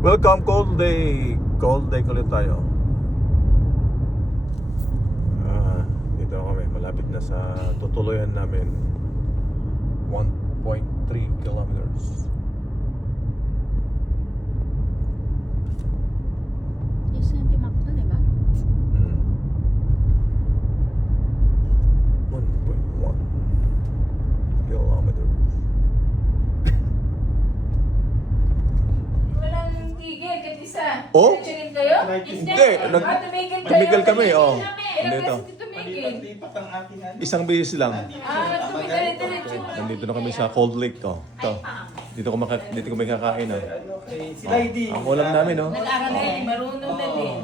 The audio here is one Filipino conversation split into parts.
Welcome, cold day. Cold day ulit tayo. Dito kami, malapit na sa tutuluyan namin. 1.3 kilometers. Yes, hindi makto, di ba? 1.1 kilometers. Walang tigil, kahit isa. Oh? Nag-chill kayo? Hindi, tumigil kami, oh. Ilang Dito. beses tumigil? Isang beses lang. Tumigil, diretso. Nandito na kami sa Cold Lake, oh. Ito. Dito kami kakain, oh. Ang ulam namin, oh. Nag-aral na eh, marunong na din.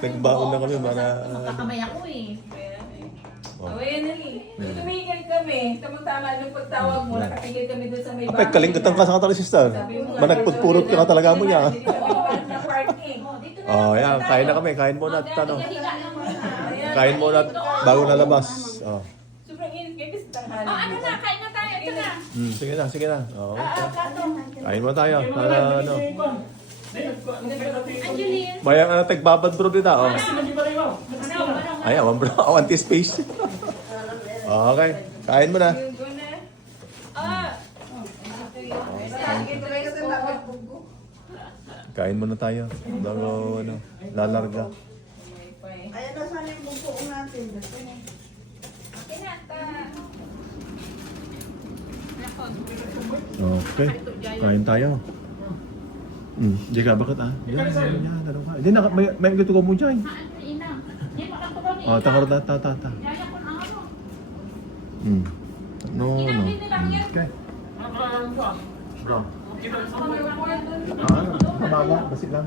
Nagbaon na kami para Kakamay ako eh. Oh, ayan na eh. Tumigil kami. Tama-tama nung pagtawag mo, nakatigil kami doon sa may Apay, kalingkutan ka sa katali, sister. Managputpurot ka talaga mo niya. Hindi kami napalit ng parking. Oh, yan. Kain na kami. Kain muna at ano. Kain muna at bago nalabas. Oh. Sobrang init kayo kasi tanghali. Ano na, kain na tayo. Ito na. Sige na, sige na. Oh, okay. Kain muna tayo. Para ano. Angeline. Mayang tagbabad bro din ah. Oh. Ay, awan bro. Awan space. Okay. Kain muna. Kain muna tayo. Bago ano, lalarga. Ayan na sana yung bubuong natin. Okay. Kain tayo. Hindi ka, bakit ah? Yan, ano ka? Hindi, may ito ko mo dyan. Ina. Hindi pa ako kami. Oh, takar ta. Yaya ko na ako. No. Okay. Bro. Mababa, basi lang.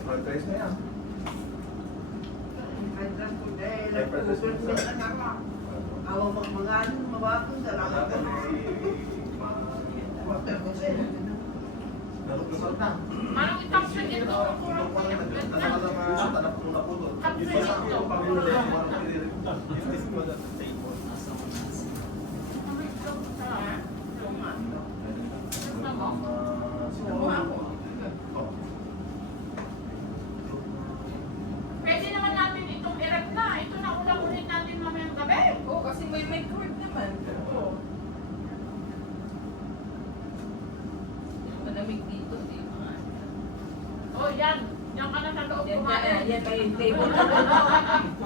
Fried rice na yan. Awa mga mabako sa lahat. Parang itapsin ito. Pwede naman natin itong erect na. Ito na ulang ulit natin mamayang gabi. Oo, kasi may cord naman. Oo. Malamig dito, di ba? Oh, yan. Yan ka na sa loob Yan kumain. yan pa yung table.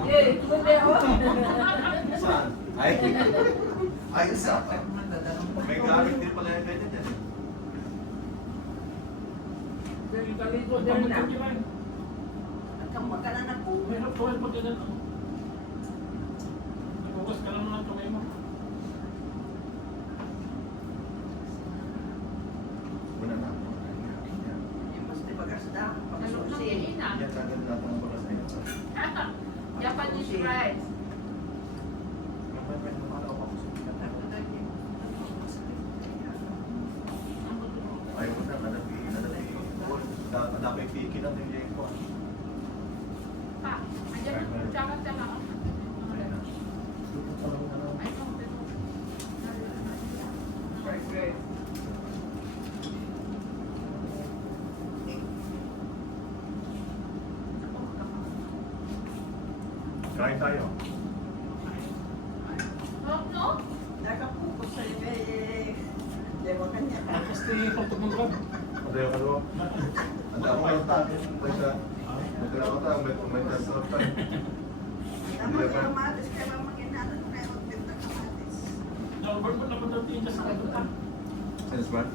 Yeah, tuloy ako. Saan? Ay, ayos ah. May gamit din pala yung ganyan yan. Ang magkala na po. Una na. Yung mas tibagas na. Nalok ng Pagsusi. ina. Yan kagad natin ang balas na yun. Japanese rice. Ayaw mo na, nadapi. Nadapi piki na din yung ko. Pa, andyan ang tsaka sa mga. Ay, Kain tayo. no? Nakapukos sa iyo eh. Dewa kanya. Patayo ka doon. Ang damo yung takin. Magkala ko tayo, may tasarap tayo. Tama yung kamatis. Kaya mamang inanan ko kaya magbenta kamatis. Since when?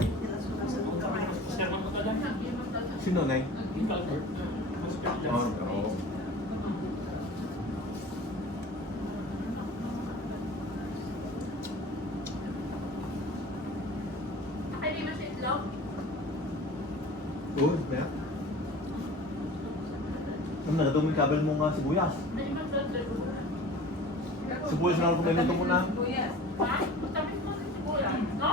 Nilasunasan ng kamay. Sino na Oo. Ay, di ba sa itlog? Oo, kaya? Ang nakaduming kabel mo nga sibuyas. Ay, di ba sa itlog? Sibuyas na ako kumain ito muna. Sibuyas. Ha? Matamis mo sa sibuyas, no?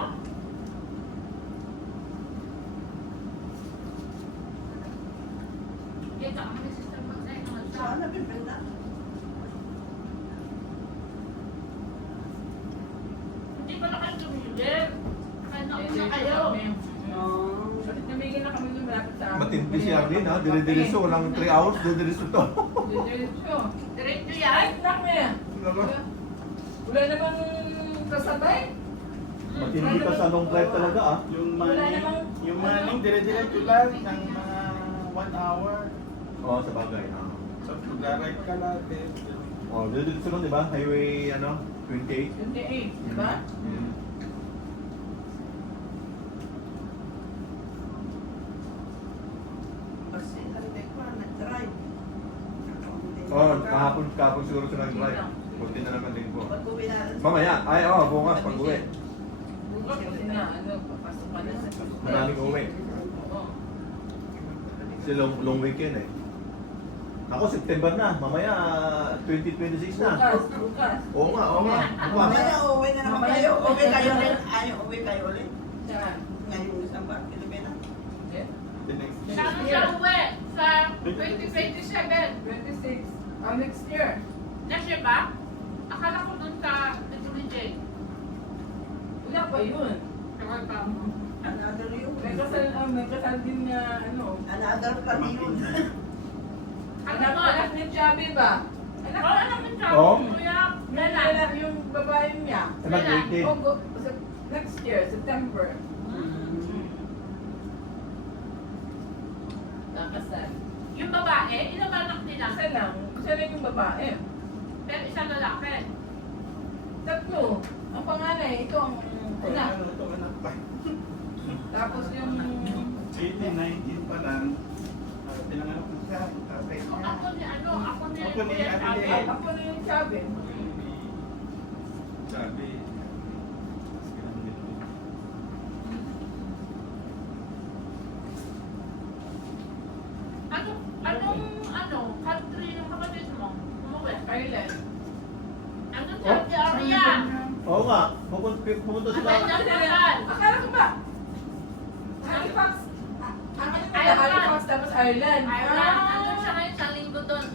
Pipinda. Hindi pa na kayo tumigil. Kaya nauna kayo. Namigil na kami doon malapit sa amin. Matindi si Arlene ha. Dire-diretso. Walang 3 hours. Dire-diretso to. Diretso. Diretso Ay, yan. nak mo yan. Wala namang kasabay. Matindi ka sa long drive talaga ah. Yung Wala maning, namang- yung maning dire-diretso lang ng mga 1 hour. Oo, sa bagay. So, mag-ride ka natin. Oh, dire-diretso lang, di ba? Highway, 28. 28, di ba? Mm. Kasi hindi ko nag-drive. Oh, kahapon siguro siya nag-drive. Kunti na naman din po. Pag-uwi na. Mamaya, ay bukas pag-uwi. Bukas kasi na, papasok ka na sa Maraming uwi. Oo. Kasi long weekend eh. Ako, September na. Mamaya, 2026 na. Bukas. Oo nga. Bukas. Mamaya uwi na naman kayo. Uwi kayo rin. Ay, uwi kayo ulit. Saan? Ngayong isang ba? Pilipina. Eh, The next Saan siya uwi? Sa 2027. 26. Next year. Next year ba? Akala ko dun sa J. Wala pa yun. Tagal pa. Another you. May kasal din na Another plan yun. Anak mo, anak ni Chubby ba? Anak Oo, anak mo siya. Oo. Kuya, May Melan. anak yung babae niya. Anak, grade 10. Next year, September. Nakasal. Yung babae, ilang ba anak nila? Isa lang. Isa lang yung babae. Pero isang lalaki. Tatlo. Ang panganay, ito ang anak. Tapos yung... 18, 19 pa lang. Pinanganak ko siya. Tatay niya. Ako ni ano, ako ni Ako ni Kuya Ate Sabi. Lee. Ako na yung Chubby. Sabi. Anong country yung kapatid mo? Umuwi. Ireland. Ano Saudi Arabia? Oo nga. Pumunta sila. Ano yung kasal? Akala ko ba? Halifax. Ang ano nila, Halifax tapos Ireland. Ireland. Nandun siya ngayon sa linggo doon.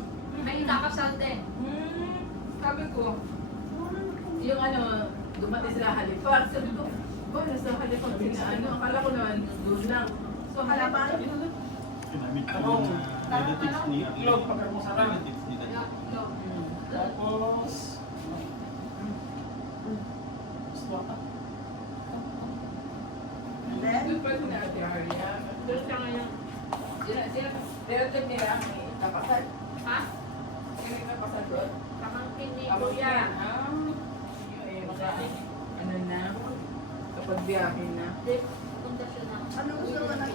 May ikakasal din. Sabi ko, yung ano, dumating sila Halifax. Sabi ko, nasa Halifax sila ano. Akala ko naman doon lang. So Halifax. Ginamit ko yung relatives ni Itlog. Relatives ni Dad. Tapos, And then, Doon pa sila Ate Arya. Doon siya ngayon. Sila, relative nila ang nakasal. Ha? Sila yung nakasal doon. Pamangkin ni Tapos Kuya. yan, yung ano na, kapag biyahe na. Punta siya na. ano gusto mo ng